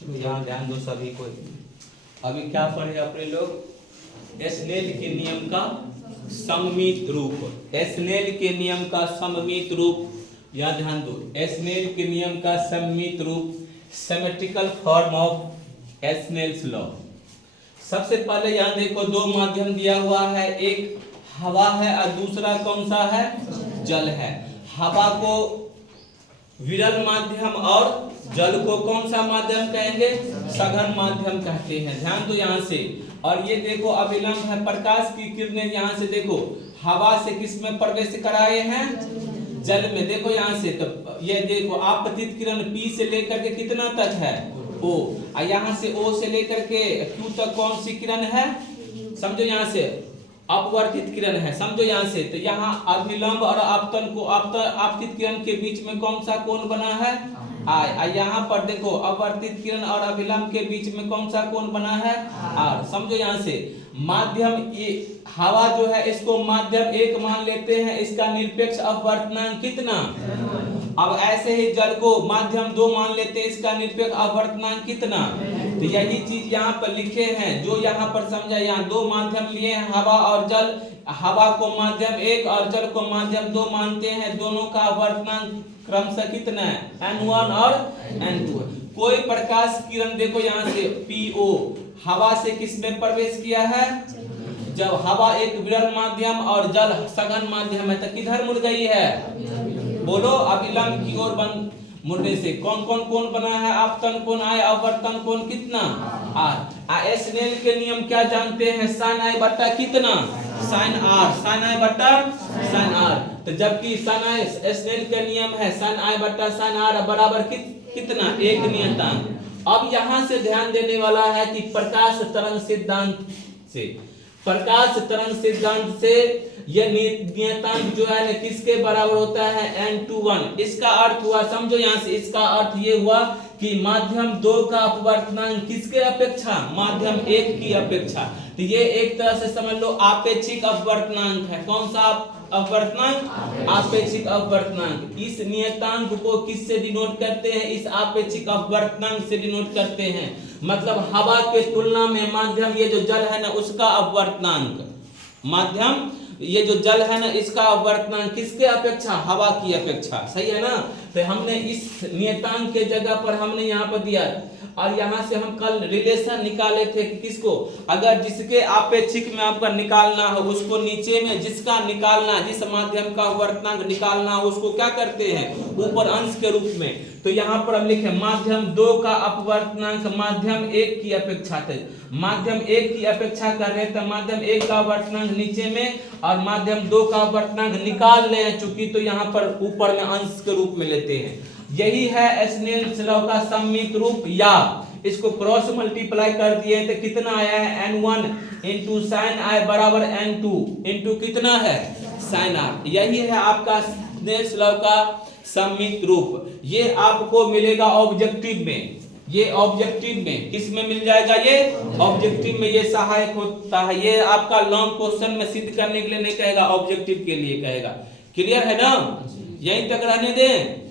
यहाँ ध्यान दो सभी को। अभी क्या पढ़े अपने लोग? स्नेल के नियम का सममित रूप। स्नेल के नियम का सममित रूप, यहाँ ध्यान दो। स्नेल के नियम का सममित रूप, symmetrical form of Snell's law. सबसे पहले यहाँ देखो दो माध्यम दिया हुआ है, एक हवा है और दूसरा कौन सा है? जल है। हवा को विरल माध्यम और जल को कौन सा माध्यम कहेंगे? सघन माध्यम कहते हैं। ध्यान दो यहाँ से। और ये देखो अभिलंब है, प्रकाश की किरणें यहाँ से देखो हवा से किस में प्रवेश कराए हैं? जल में। देखो यहाँ से, तो ये देखो आपतित किरण P से लेकर के कितना तक है? O। और यहाँ से O से लेकर के Q तक कौन सी किरण है? समझो यहाँ से अपवर्तित किरण है। समझो यहाँ से, तो यहाँ अभिलंब और आपतन को आपतित किरण के बीच में कौन सा कोण बना है? I। यहाँ पर देखो अपवर्तित किरण और अभिलंब के बीच में कौन सा कोण बना है? R। समझो यहाँ से माध्यम हवा जो है इसको माध्यम 1 मान लेते हैं, इसका निरपेक्ष अपवर्तनांक कितना? अब ऐसे ही जल को माध्यम 2 मान लेते हैं, इसका निरपेक्ष अपवर्तनांक कितना? तो यही चीज यहाँ पर लिखे हैं, जो यहाँ पर समझा। यहाँ दो माध्यम लिए हैं, हवा और जल। हवा को माध्यम 1 और जल को माध्यम 2 मानते हैं। दोनों का अपवर्तनांक क्रमशः कितना है? N1 और N2। कोई प्रकाश किरण देखो यहाँ से PO हवा से किस में प्रवेश किया है? जब हवा एक विरल माध्यम और जल सघन माध्यम है, तो किधर मुड़ गई है? बोलो, अभिलंब की ओर मुड़ने से कौन कौन कोण बना है? आपतन कोण I, अपवर्तन कोण कितना? R। स्नेल के नियम क्या जानते हैं? sin I बट्टा कितना? sin R। sin I बट्टा sin R। तो जबकि स्नेल का नियम है sin I बट्टा sin R बराबर कितना? 1 नियतांक। अब यहाँ से ध्यान देने वाला है कि प्रकाश तरंग सिद्धांत से यह नियतांक जो है किसके बराबर होता है? N21। इसका अर्थ हुआ, समझो यहाँ से, इसका अर्थ ये हुआ कि माध्यम 2 का अपवर्तनांक किसके अपेक्षा? माध्यम 1 की अपेक्षा। तो ये एक तरह से समझ लो आपेक्षिक अपवर्तनांक है। कौन सा अपवर्तनांक? आपेक्षिक अपवर्तनांक। इस नियतांक को किससे डिनोट करते हैं? इस आपेक्षिक अपवर्तनांक से डिनोट करते हैं। मतलब हवा के तुलना में माध्यम ये जो जल है ना उसका अपवर्तनांक, माध्यम ये जो जल है ना इसका अपवर्तनांक किसके अपेक्षा? हवा की अपेक्षा। सही है ना? तो हमने इस नियतांक के जगह पर हमने यहाँ पर दिया, और यहाँ से हम कल रिलेशन निकाले थे कि किसको? अगर जिसके आपेक्षिक में आपका निकालना हो उसको नीचे में जिसका निकालना, जिस माध्यम का अपवर्तनांक निकालना हो उसको क्या करते हैं? ऊपर अंश के रूप में। तो यहाँ पर हम लिखे माध्यम 2 का अपवर्तनांक माध्यम 1 की अपेक्षा थे। माध्यम 1 की अपेक्षा कर रहे थे, माध्यम 1 का अपवर्तनांक नीचे में और माध्यम 2 का अपवर्तनांक निकाल ले चूंकि, तो यहाँ पर ऊपर में अंश के रूप में लेते हैं। यही है स्नेल्स लॉ का सममित रूप, या इसको क्रॉस मल्टीप्लाई कर दिए तो कितना आया है? N1 इंटू साइन I बराबर N2 इंटू कितना है? Sine R। यही है आपका स्नेल्स लॉ का सममित रूप। ये आपको मिलेगा ऑब्जेक्टिव में। ये ऑब्जेक्टिव में किस में मिल जाएगा? ये ऑब्जेक्टिव में ये सहायक होता है। ये आपका लॉन्ग क्वेश्चन में सिद्ध करने के लिए नहीं कहेगा, ऑब्जेक्टिव के लिए कहेगा। क्लियर है ना? यहीं तक रहने दें।